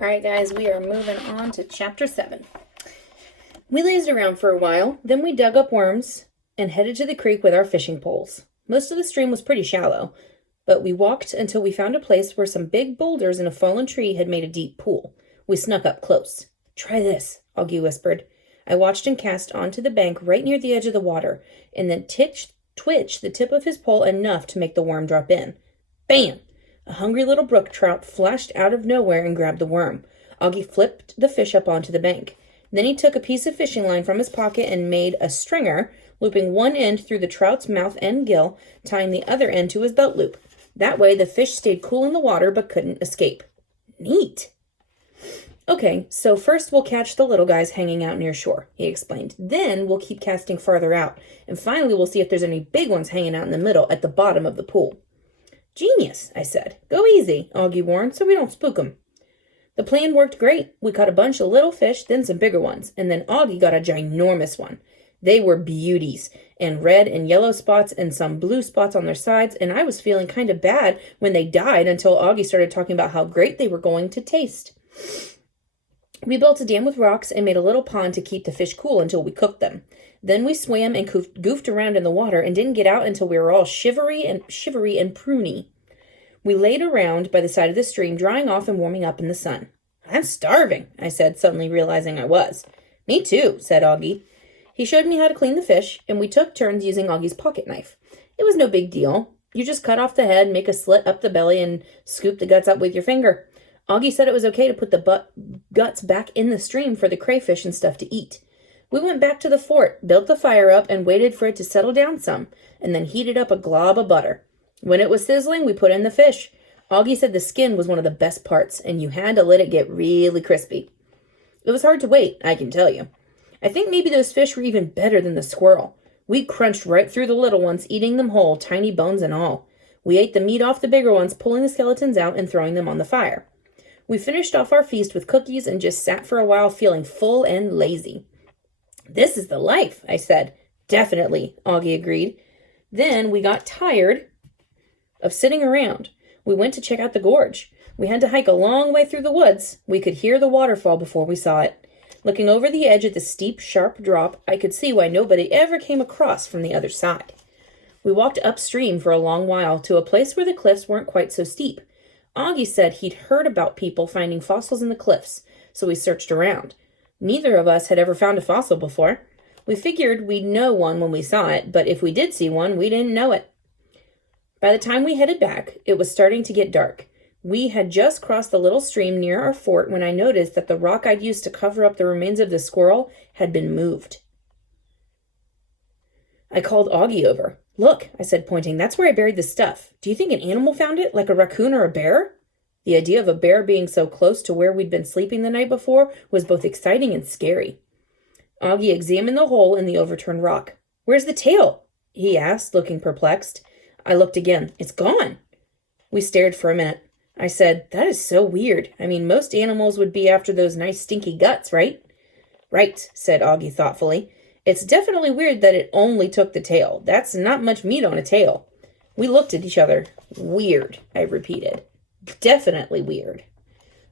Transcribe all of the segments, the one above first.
All right, guys, we are moving on to chapter 7. We lazed around for a while, then we dug up worms and headed to the creek with our fishing poles. Most of the stream was pretty shallow, but we walked until we found a place where some big boulders and a fallen tree had made a deep pool. We snuck up close. "Try this," Augie whispered. I watched him cast onto the bank right near the edge of the water, and then twitch the tip of his pole enough to make the worm drop in. Bam! A hungry little brook trout flashed out of nowhere and grabbed the worm. Augie flipped the fish up onto the bank. Then he took a piece of fishing line from his pocket and made a stringer, looping one end through the trout's mouth and gill, tying the other end to his belt loop. That way the fish stayed cool in the water but couldn't escape. Neat. "Okay, so first we'll catch the little guys hanging out near shore," he explained. "Then we'll keep casting farther out, and finally we'll see if there's any big ones hanging out in the middle at the bottom of the pool." "Genius," I said. "Go easy," Augie warned, "so we don't spook 'em." The plan worked great. We caught a bunch of little fish, then some bigger ones, and then Augie got a ginormous one. They were beauties, and red and yellow spots and some blue spots on their sides, and I was feeling kind of bad when they died until Augie started talking about how great they were going to taste. We built a dam with rocks and made a little pond to keep the fish cool until we cooked them. Then we swam and goofed around in the water and didn't get out until we were all shivery and pruny. We laid around by the side of the stream, drying off and warming up in the sun. "I'm starving," I said, suddenly realizing I was. "Me too," said Augie. He showed me how to clean the fish, and we took turns using Augie's pocket knife. It was no big deal. You just cut off the head, make a slit up the belly, and scoop the guts out with your finger. Augie said it was okay to put the guts back in the stream for the crayfish and stuff to eat. We went back to the fort, built the fire up, and waited for it to settle down some, and then heated up a glob of butter. When it was sizzling, we put in the fish. Augie said the skin was one of the best parts, and you had to let it get really crispy. It was hard to wait, I can tell you. I think maybe those fish were even better than the squirrel. We crunched right through the little ones, eating them whole, tiny bones and all. We ate the meat off the bigger ones, pulling the skeletons out and throwing them on the fire. We finished off our feast with cookies and just sat for a while feeling full and lazy. "This is the life," I said. "Definitely," Augie agreed. Then we got tired of sitting around. We went to check out the gorge. We had to hike a long way through the woods. We could hear the waterfall before we saw it. Looking over the edge at the steep, sharp drop, I could see why nobody ever came across from the other side. We walked upstream for a long while to a place where the cliffs weren't quite so steep. Augie said he'd heard about people finding fossils in the cliffs, so we searched around. Neither of us had ever found a fossil before. We figured we'd know one when we saw it, but if we did see one, we didn't know it. By the time we headed back, it was starting to get dark. We had just crossed the little stream near our fort when I noticed that the rock I'd used to cover up the remains of the squirrel had been moved. I called Augie over. "Look," I said, pointing, "that's where I buried the stuff. Do you think an animal found it, like a raccoon or a bear?" The idea of a bear being so close to where we'd been sleeping the night before was both exciting and scary. Augie examined the hole in the overturned rock. "Where's the tail?" he asked, looking perplexed. I looked again. "It's gone." We stared for a minute. I said, "That is so weird. I mean, most animals would be after those nice stinky guts, right?" "Right," said Augie thoughtfully. "It's definitely weird that it only took the tail. That's not much meat on a tail." We looked at each other. "Weird," I repeated. "Definitely weird."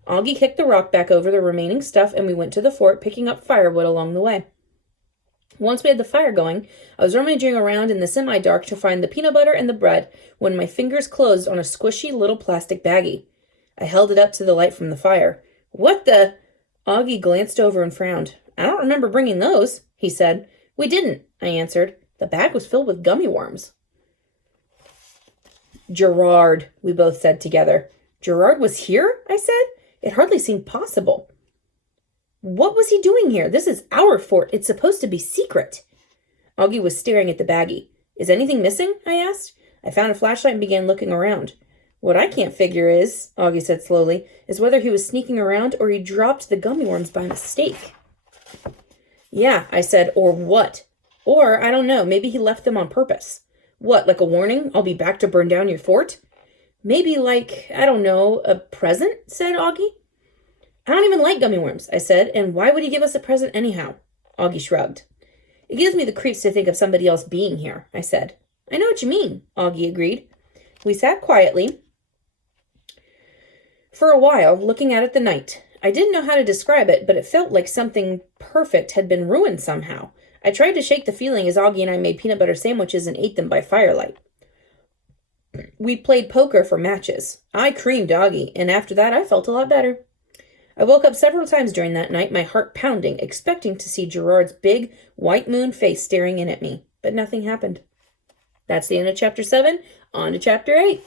Augie kicked the rock back over the remaining stuff, and we went to the fort, picking up firewood along the way. Once we had the fire going, I was rummaging around in the semi-dark to find the peanut butter and the bread when my fingers closed on a squishy little plastic baggie. I held it up to the light from the fire. "What the—" Augie glanced over and frowned. "I don't remember bringing those," he said. "We didn't," I answered. The bag was filled with gummy worms. "Gerard," we both said together. "Gerard was here?" I said. It hardly seemed possible. "What was he doing here? This is our fort. It's supposed to be secret." Augie was staring at the baggie. "Is anything missing?" I asked. I found a flashlight and began looking around. "What I can't figure is," Augie said slowly, "is whether he was sneaking around or he dropped the gummy worms by mistake." "Yeah," I said, "or what? Or, I don't know, maybe he left them on purpose." "What, like a warning? I'll be back to burn down your fort?" "Maybe like, I don't know, a present," said Augie. "I don't even like gummy worms," I said, "and why would he give us a present anyhow?" Augie shrugged. "It gives me the creeps to think of somebody else being here," I said. "I know what you mean," Augie agreed. We sat quietly for a while, looking out at the night. I didn't know how to describe it, but it felt like something perfect had been ruined somehow. I tried to shake the feeling as Augie and I made peanut butter sandwiches and ate them by firelight. We played poker for matches. I creamed Augie, and after that I felt a lot better. I woke up several times during that night, my heart pounding, expecting to see Gerard's big, white moon face staring in at me, but nothing happened. That's the end of Chapter 7. On to Chapter 8.